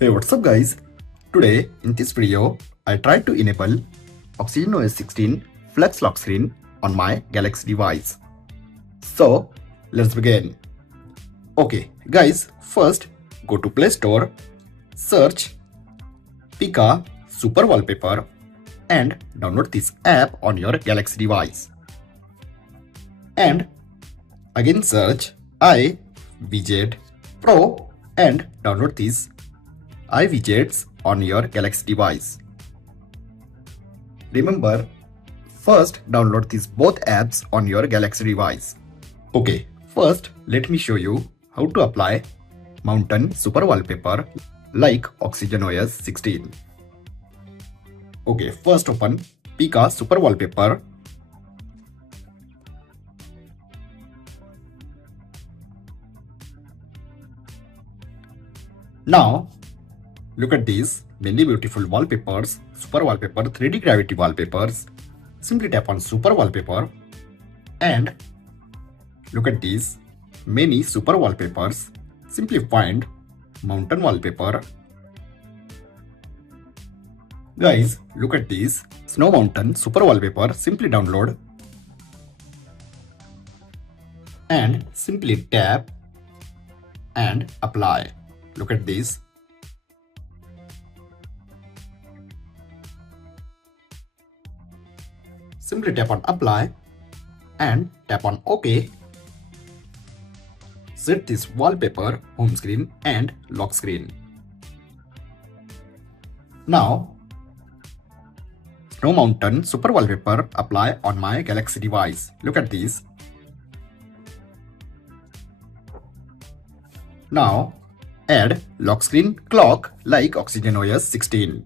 Hey, what's up guys? Today in this video, I tried to enable OxygenOS 16 Flux lock screen on my Galaxy device. So let's begin. Okay guys, first go to Play Store, search Pika Super Wallpaper and download this app on your Galaxy device. And again search iWidget Pro and download this iWidgets on your Galaxy device. Remember, first download these both apps on your Galaxy device. Okay, first let me show you how to apply Mountain Super Wallpaper like OxygenOS 16. Okay, first open Pika Super Wallpaper. Now, look at these many beautiful wallpapers, Super Wallpaper, 3D Gravity wallpapers. Simply tap on Super Wallpaper and look at these many Super Wallpapers. Simply find Mountain Wallpaper. Guys, look at this Snow Mountain Super Wallpaper. Simply download and simply tap and apply. Look at this. Simply tap on apply and tap on OK. Set this wallpaper home screen and lock screen. Now, Snow Mountain Super Wallpaper apply on my Galaxy device. Look at this. Now, add lock screen clock like OxygenOS 16.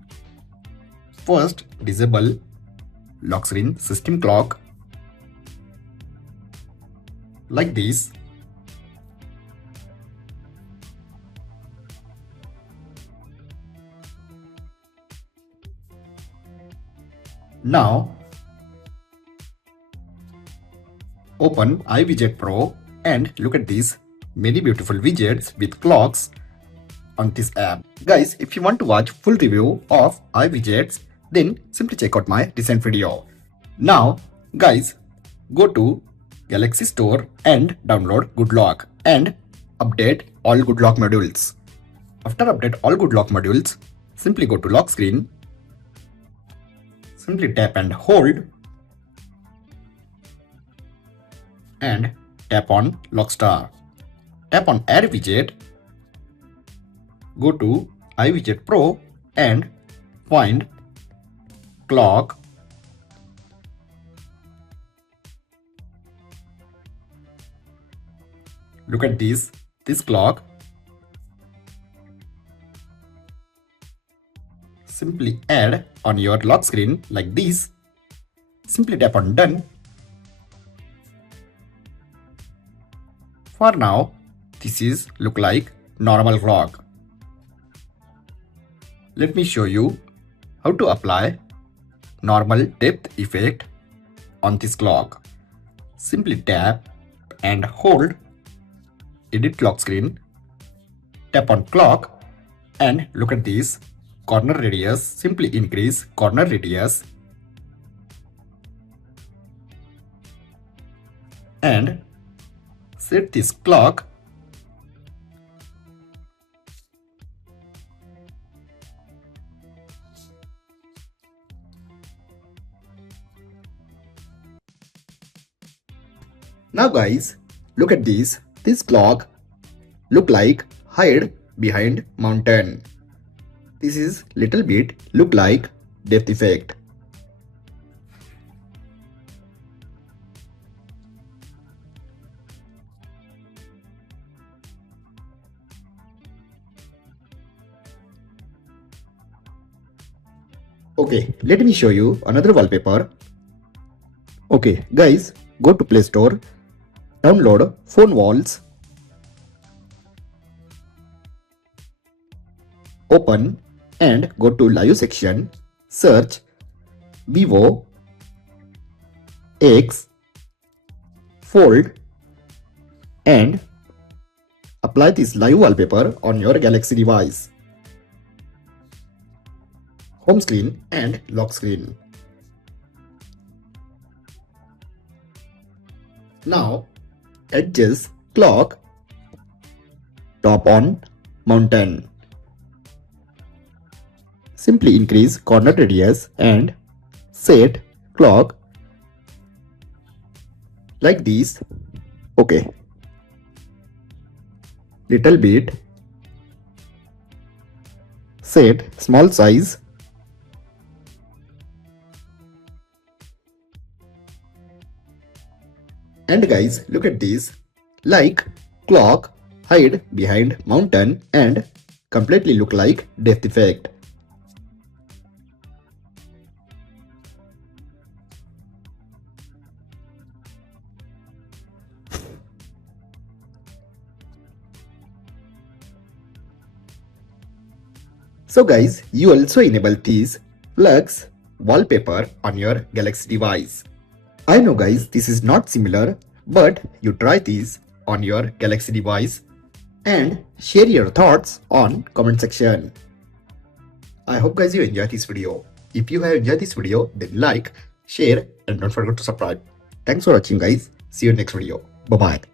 First, disable lock screen system clock like this. Now, open iWidget Pro and look at these many beautiful widgets with clocks on this app. Guys, if you want to watch full review of iWidgets, then simply check out my recent video. Now, guys, go to Galaxy Store and download GoodLock and update all GoodLock modules. After update all GoodLock modules, simply go to lock screen. Simply tap and hold and tap on lock star. Tap on add widget. Go to iWidget Pro and find clock. Look at this clock. Simply add on your lock screen like this. Simply tap on done. For now, this is look like normal clock. Let me show you how to apply normal depth effect on this clock. Simply tap and hold edit lock screen. Tap on clock and look at this corner radius. Simply increase corner radius and set this clock Now guys, look at this clock look like hide behind mountain. This is little bit look like depth effect. Okay, let me show you another wallpaper. Okay guys, go to Play Store, download Phone Walls, open and go to Live section, search Vivo X Fold and apply this live wallpaper on your Galaxy device. home screen and lock screen. Now adjust clock, top on, mountain. Simply increase corner radius and set clock like this. Okay. Little bit. Set small size. And guys, look at this. Like clock hide behind mountain and completely look like depth effect. So guys, you also enable this Flux wallpaper on your Galaxy device. I know guys, this is not similar, but you try this on your Galaxy device and share your thoughts on comment section. I hope guys you enjoyed this video. If you have enjoyed this video, then like, share and don't forget to subscribe. Thanks for watching guys. See you in next video. Bye bye.